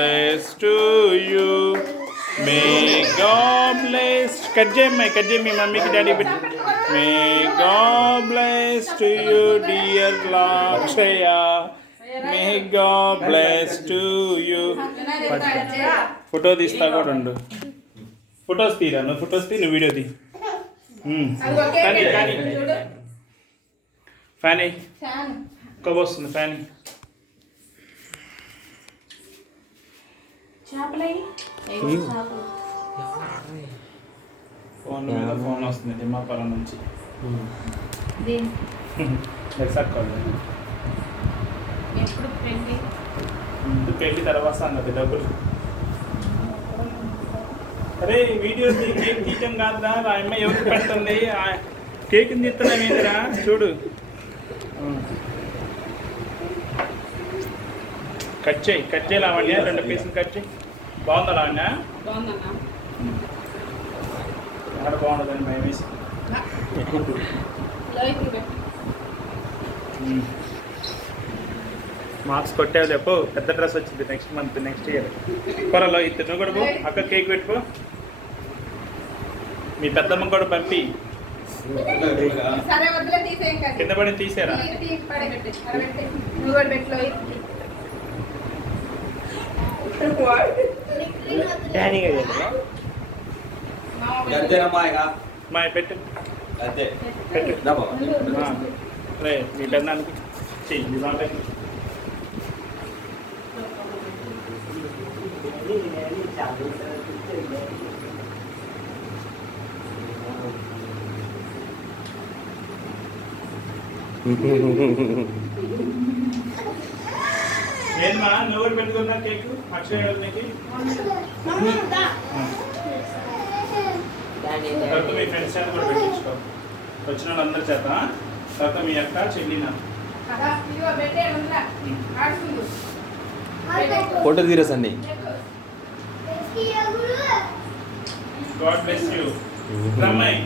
Bless to you. May God bless. Kajje మీ మమ్మీకి daddy పెట్టి. May God bless to you, dear Lakshaya. May God bless to you. Photo తీస్తా కూడా ఉండు. Photos తీరా నువ్వు photos తీ, నువ్వు వీడియో తీ. ఫ్యానీ కబోస్తుంది ఫ్యానీ. ఫోన్ మీద ఫోన్ వస్తుంది తిమ్మాపురం నుంచి. ముందు పెళ్ళి తర్వాత సంగతి డబ్బులు. అరే వీడియో కేక్ తీయటం కాదురా, ఆ అమ్మాయి ఎవరికి పెడుతుంది కేక్ని తీస్తున్నాం ఏందిరా చూడు. కట్ చేయి లావణ్య, 2 పీసులు కట్ చేయి. బాగుందా లావణ్య? ఎక్కడ బాగుండదని భయం వేసి. మార్క్స్ కొట్టావు చెప్పు, పెద్ద డ్రెస్ వచ్చింది నెక్స్ట్ ఇయర్. కూరలో ఇద్దరు కూడా పో, అక్క కేక్ పెట్టుకో. మీ పెద్దమ్మ కూడా పంపి. కింద పడి తీసారా? మాయ పెట్టు రే మీ పెద్దనానికి చెయ్యి. ఏంమా నువ్వు పెట్టుకున్నా కేక్ అక్షయకి? తర్వాత మీ ఫ్రెండ్స్ చేత కూడా పెట్టించుకో, వచ్చిన వాళ్ళందరి చేత. తర్వాత మీ అక్క చెల్లిన ఫోటో తీరసండి. God bless you. రమ్మాయి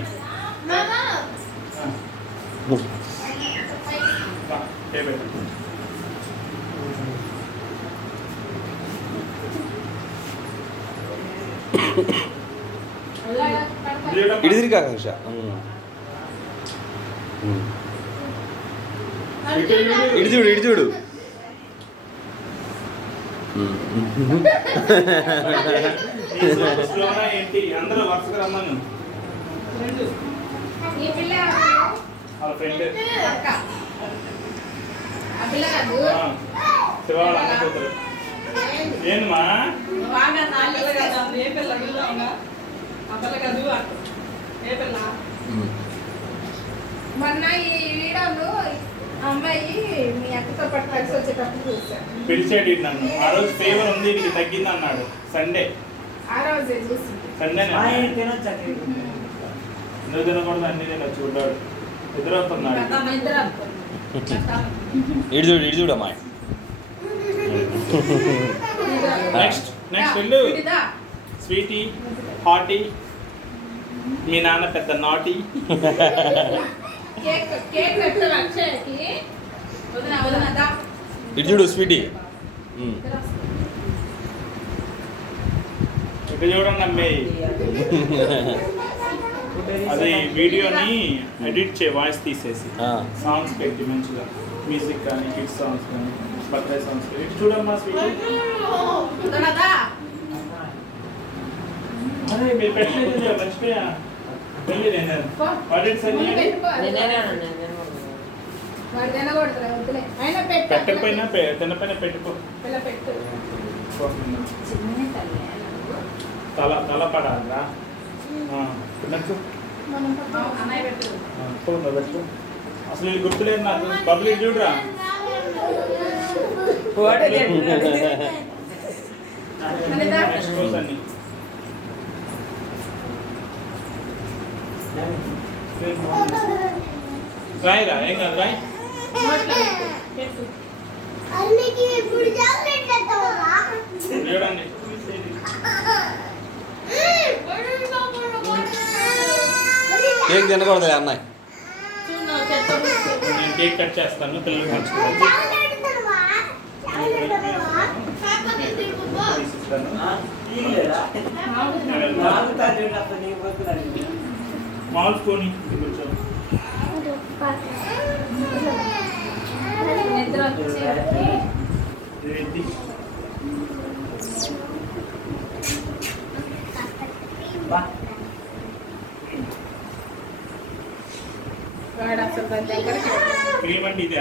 ఇడిదిరి కాకాంక్ష ఇడి చూడు ఏంటి అందరూ వరుసగా రమ్మను. శివాళ్ళ అన్న కూతురు ఏంమా? మొన్న ఈ వీడియోను అమ్మాయి మీ అక్కతో పాటు కలిసి వచ్చేటప్పుడు చూసాను. పిలిచాడు నన్ను. ఆ రోజు ఫీవర్ ఉంది, ఇది తగ్గింది అన్నాడు. సండే ఆ రోజే చూసింది. సండే నువ్వు తినకూడదు అన్ని తినొచ్చు. చూడ్డాడు ఎదురవుతున్నాడు. ఇడి చూడమ్మా. నెక్స్ట్ వెళ్ళు. స్వీటీ హాటీ, మీ నాన్న పెద్ద నాటి. ఇడి చూడు స్వీటీ. ఇక్కడ చూడండి అమ్మాయి, అది వీడియోని ఎడిట్ చేయి, వాయిస్ తీసేసి సాంగ్స్ పెట్టి మంచిగా మ్యూజిక్ కానీ కిడ్స్ సాంగ్స్ కానీ బర్త్డే సాంగ్స్. ఇటు చూడమ్మా స్వీటీ. అదే మీరు పెట్టలేదు, మర్చిపోయా. పెట్టకపోయినా తినపైన పెట్టుకో. తల పడాలా పెట్టు. అసలు ఇది గుర్తులేదు నాకు. బబ్లీ చూడరా. నెక్స్ట్ రోజు అన్ని రాయిరా, ఏం కాదు రాయి. చూడండి కేక్ తినకూడదు అమ్మాయి. నేను కేక్ కట్ చేస్తాను, పిల్లలు పంచుకోవాలి. వెళ్తాను. మాల్స్ పోనీ కొంచెం నిద్ర వచ్చి ఏంటి? వాడు అసలు దాని దగ్గరికి క్రీమ్ అంటే ఇది